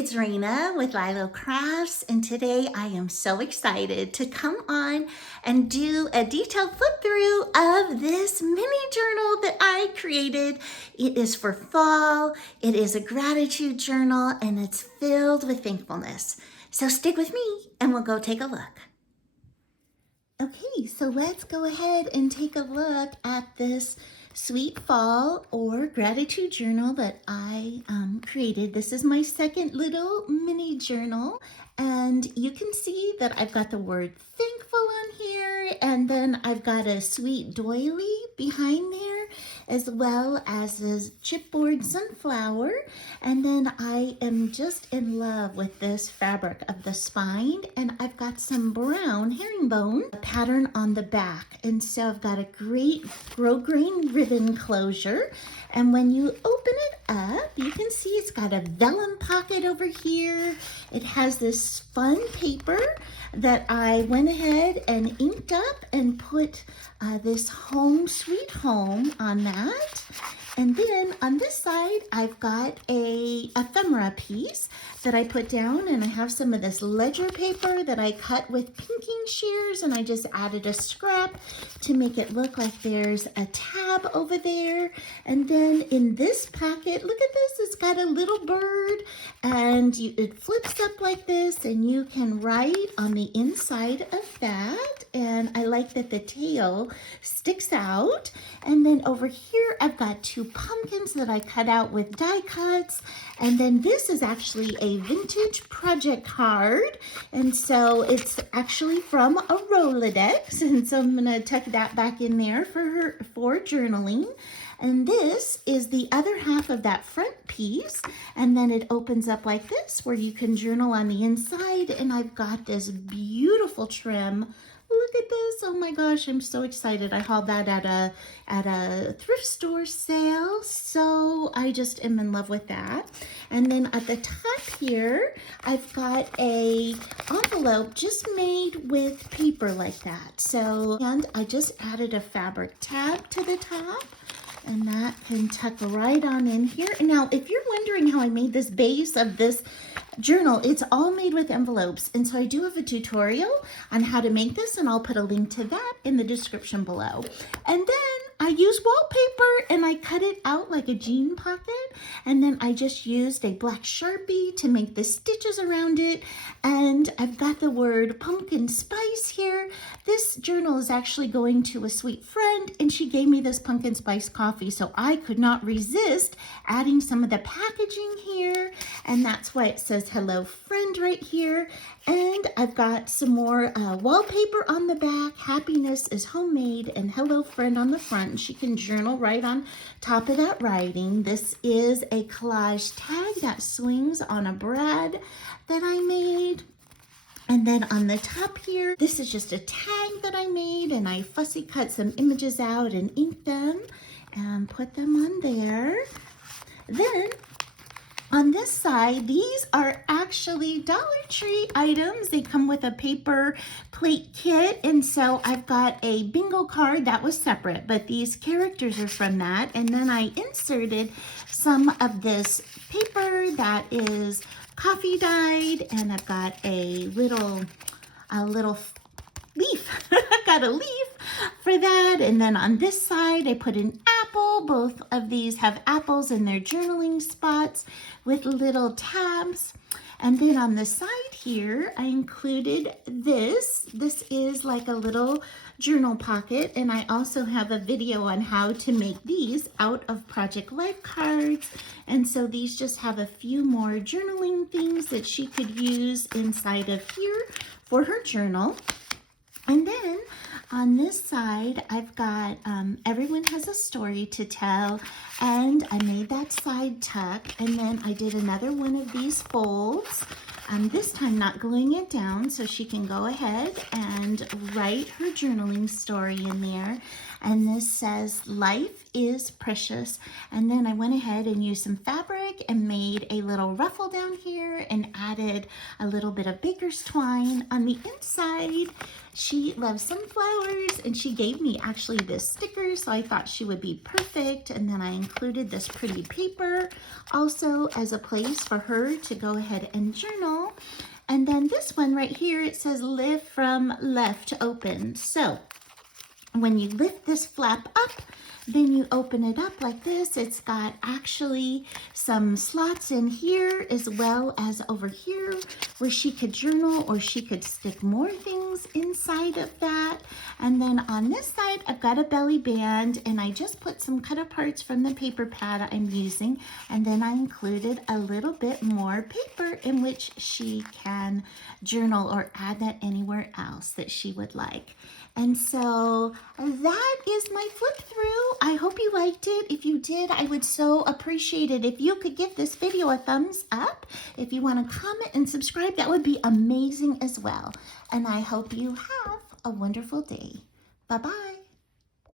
it's Raina with Lilo Crafts, and today I am so excited to come on and do a detailed flip through of this mini journal that I created. It is for fall, it is a gratitude journal, and it's filled with thankfulness. So stick with me and we'll go take a look. Okay, so let's go ahead and take a look at this sweet fall or gratitude journal that I created. This is my second little mini journal, and you can see that I've got the word thankful on here, and then I've got a sweet doily behind there, as well as a chipboard sunflower. And then I am just in love with this fabric of the spine, and I've got some brown herringbone pattern on the back. And so I've got a great grosgrain ribbon closure. And when you open it up, you can see it's got a vellum pocket over here. It has this fun paper that I went ahead and inked up and put this home sweet home on that. And then on this side, I've got a ephemera piece that I put down, and I have some of this ledger paper that I cut with pinking shears, and I just added a scrap to make it look like there's a tab over there. And then in this pocket, look at this, it's got a little bird, and it flips up like this, and you can write on the inside of that. And I like that the tail sticks out. And then over here, I've got two pumpkins that I cut out with die cuts. And then this is actually a vintage project card. And so it's actually from a Rolodex. And so I'm gonna tuck that back in there for journaling. And this is the other half of that front piece. And then it opens up like this, where you can journal on the inside. And I've got this beautiful trim. Look at this. Oh my gosh, I'm so excited. I hauled that at a thrift store sale. So I just am in love with that. And then at the top here, I've got a envelope just made with paper like that. So, and I just added a fabric tab to the top, and that can tuck right on in here. Now, if you're wondering how I made this base of this journal, it's all made with envelopes. And so I do have a tutorial on how to make this, and I'll put a link to that in the description below. And then I use wallpaper, and I cut it out like a jean pocket. And then I just used a black Sharpie to make the stitches around it. And I've got the word pumpkin spice here. This journal is actually going to a sweet friend, and she gave me this pumpkin spice coffee. So I could not resist adding some of the packaging here. And that's why it says hello friend right here. And I've got some more wallpaper on the back. Happiness is homemade, and hello friend on the front. And she can journal right on top of that writing. This is a collage tag that swings on a brad that I made. And then on the top here, this is just a tag that I made, and I fussy cut some images out and inked them and put them on there. Then on this side, these are actually Dollar Tree items. They come with a paper plate kit. And so I've got a bingo card that was separate, but these characters are from that. And then I inserted some of this paper that is coffee dyed, and I've got a little leaf. I've got a leaf for that. And then on this side, I put an apple. Both of these have apples in their journaling spots with little tabs. And then on the side here, I included this. This is like a little journal pocket. And I also have a video on how to make these out of Project Life cards. And so these just have a few more journaling things that she could use inside of here for her journal. And then on this side, I've got everyone has a story to tell, and I made that side tuck, and then I did another one of these folds, this time not gluing it down, so she can go ahead and write her journaling story in there. And this says, life is precious. And then I went ahead and used some fabric and made a little ruffle down here and added a little bit of baker's twine on the inside. she loves sunflowers, and she gave me actually this sticker, so I thought she would be perfect. And then I included this pretty paper also as a place for her to go ahead and journal. And then this one right here, it says live from left open. So when you lift this flap up, then you open it up like this. It's got actually some slots in here as well as over here where she could journal, or she could stick more things inside of that. And then on this side, I've got a belly band, and I just put some cut aparts from the paper pad I'm using. And then I included a little bit more paper in which she can journal or add that anywhere else that she would like. And so that is my flip through. I hope you liked it. If you did, I would so appreciate it if you could give this video a thumbs up. If you want to comment and subscribe, that would be amazing as well. And I hope you have a wonderful day. Bye-bye.